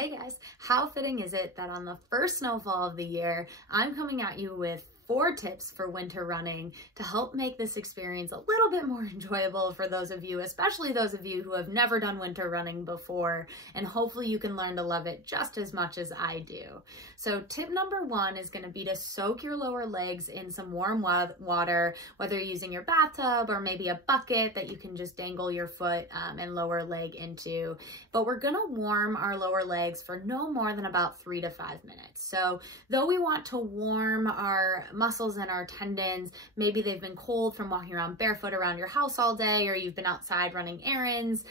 Hey guys, how fitting is it that on the first snowfall of the year, I'm coming at you with 4 tips for winter running to help make this experience a little bit more enjoyable for those of you, especially those of you who have never done winter running before, and hopefully you can learn to love it just as much as I do. So tip number 1 is going to be to soak your lower legs in some warm water, whether you're using your bathtub or maybe a bucket that you can just dangle your foot and lower leg into. But we're going to warm our lower legs for no more than about 3 to 5 minutes. So though we want to warm our muscles and our tendons, maybe they've been cold from walking around barefoot around your house all day, or you've been outside running errands,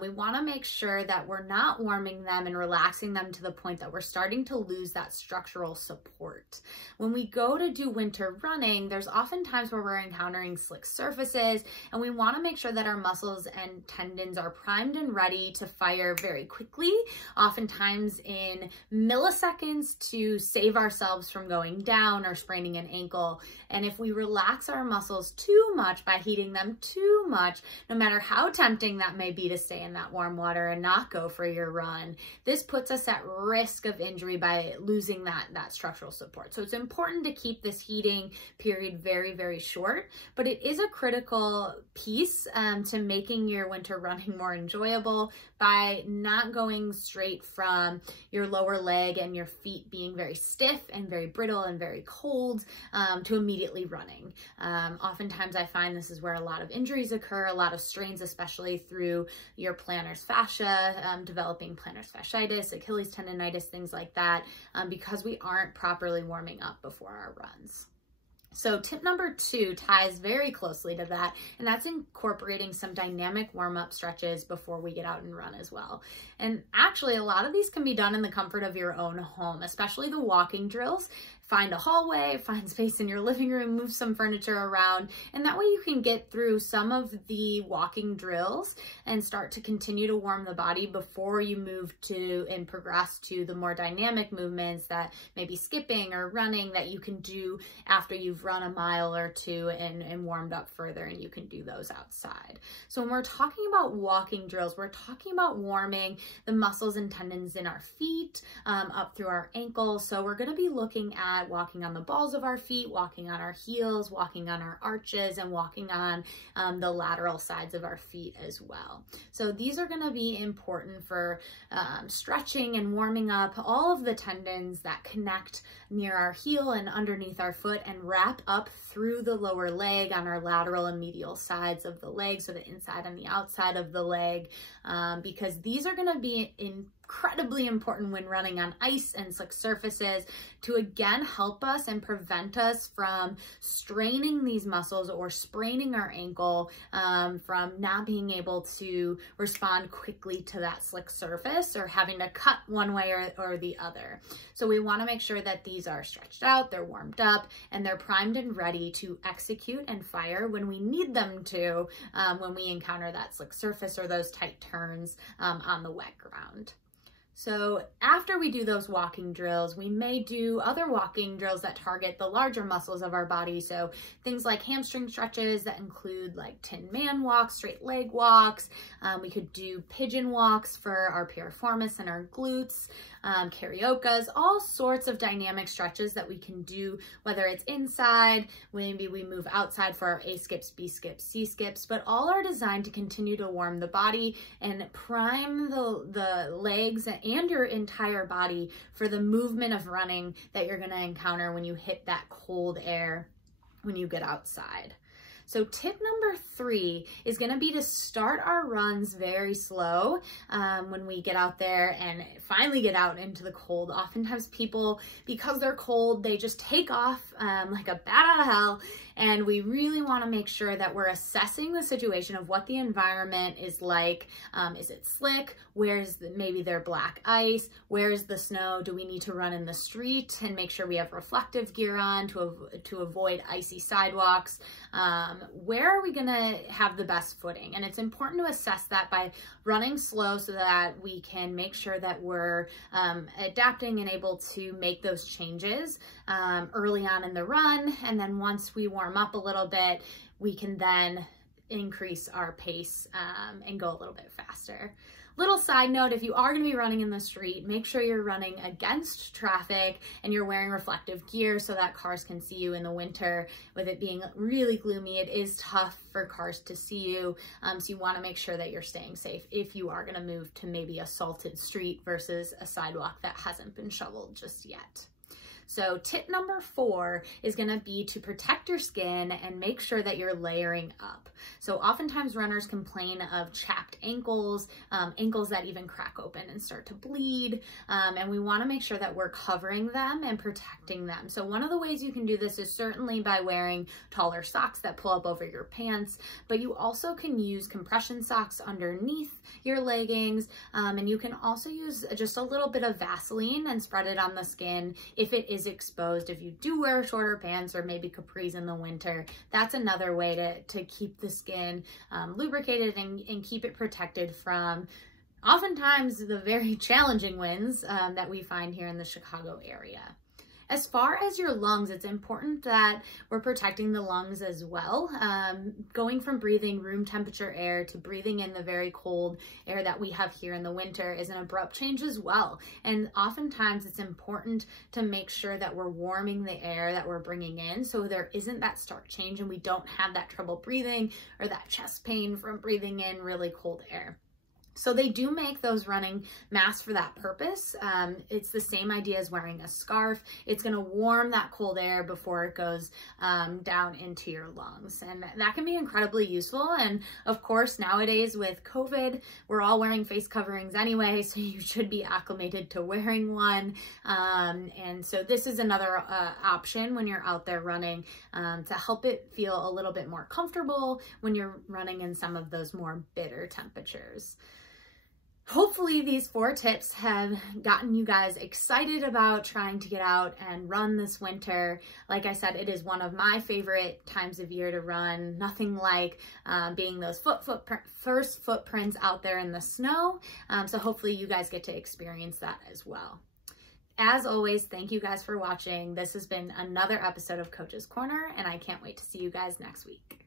we want to make sure that we're not warming them and relaxing them to the point that we're starting to lose that structural support. When we go to do winter running, there's often times where we're encountering slick surfaces, and we want to make sure that our muscles and tendons are primed and ready to fire very quickly, oftentimes in milliseconds, to save ourselves from going down or spraining an ankle. And if we relax our muscles too much by heating them too much, no matter how tempting that may be to stay in that warm water and not go for your run, this puts us at risk of injury by losing that structural support. So it's important to keep this heating period very, very short, but it is a critical piece to making your winter running more enjoyable by not going straight from your lower leg and your feet being very stiff and very brittle and very cold to immediately running. Oftentimes I find this is where a lot of injuries occur, a lot of strains, especially through your plantar fascia, developing plantar fasciitis, Achilles tendonitis, things like that, because we aren't properly warming up before our runs. So tip number 2 ties very closely to that, and that's incorporating some dynamic warm-up stretches before we get out and run as well. And actually, a lot of these can be done in the comfort of your own home, especially the walking drills. Find a hallway, find space in your living room, move some furniture around, and that way you can get through some of the walking drills and start to continue to warm the body before you move to and progress to the more dynamic movements that maybe skipping or running that you can do after you've run a mile or 2 and warmed up further, and you can do those outside. So when we're talking about walking drills, we're talking about warming the muscles and tendons in our feet up through our ankles. So we're going to be looking at walking on the balls of our feet, walking on our heels, walking on our arches, and walking on the lateral sides of our feet as well. So these are going to be important for stretching and warming up all of the tendons that connect near our heel and underneath our foot and wrap up through the lower leg on our lateral and medial sides of the leg, so the inside and the outside of the leg, because these are going to be incredibly important when running on ice and slick surfaces to again help us and prevent us from straining these muscles or spraining our ankle from not being able to respond quickly to that slick surface or having to cut one way or the other. So we want to make sure that these are stretched out, they're warmed up, and they're primed and ready to execute and fire when we need them to, when we encounter that slick surface or those tight turns on the wet ground. So after we do those walking drills, we may do other walking drills that target the larger muscles of our body. So things like hamstring stretches that include like Tin Man walks, straight leg walks. We could do pigeon walks for our piriformis and our glutes, cariokas, all sorts of dynamic stretches that we can do, whether it's inside, maybe we move outside for our A skips, B skips, C skips, but all are designed to continue to warm the body and prime the legs and your entire body for the movement of running that you're going to encounter when you hit that cold air when you get outside. So tip number 3 is going to be to start our runs very slow when we get out there and finally get out into the cold. Oftentimes people, because they're cold, they just take off like a bat out of hell, and we really want to make sure that we're assessing the situation of what the environment is like. Is it slick? Where's maybe there black ice? Where's the snow? Do we need to run in the street and make sure we have reflective gear on to avoid icy sidewalks? Where are we going to have the best footing? And it's important to assess that by running slow so that we can make sure that we're adapting and able to make those changes early on in the run. And then once we warm up a little bit, we can then increase our pace and go a little bit faster. Little side note, if you are going to be running in the street, make sure you're running against traffic and you're wearing reflective gear so that cars can see you in the winter. With it being really gloomy, it is tough for cars to see you. So you want to make sure that you're staying safe if you are going to move to maybe a salted street versus a sidewalk that hasn't been shoveled just yet. So tip number 4 is going to be to protect your skin and make sure that you're layering up. So oftentimes runners complain of chapped ankles, ankles that even crack open and start to bleed, and we want to make sure that we're covering them and protecting them. So one of the ways you can do this is certainly by wearing taller socks that pull up over your pants, but you also can use compression socks underneath your leggings, and you can also use just a little bit of Vaseline and spread it on the skin if it is exposed. If you do wear shorter pants or maybe capris in the winter, that's another way to keep the skin lubricated and keep it protected from oftentimes the very challenging winds that we find here in the Chicago area. As far as your lungs, it's important that we're protecting the lungs as well. Going from breathing room temperature air to breathing in the very cold air that we have here in the winter is an abrupt change as well. And oftentimes it's important to make sure that we're warming the air that we're bringing in so there isn't that stark change and we don't have that trouble breathing or that chest pain from breathing in really cold air. So they do make those running masks for that purpose. It's the same idea as wearing a scarf. It's going to warm that cold air before it goes down into your lungs. And that can be incredibly useful. And of course, nowadays with COVID, we're all wearing face coverings anyway, so you should be acclimated to wearing one. And so this is another option when you're out there running to help it feel a little bit more comfortable when you're running in some of those more bitter temperatures. Hopefully these 4 tips have gotten you guys excited about trying to get out and run this winter. Like I said, it is one of my favorite times of year to run. Nothing like being those first footprints out there in the snow. So hopefully you guys get to experience that as well. As always, thank you guys for watching. This has been another episode of Coach's Corner, and I can't wait to see you guys next week.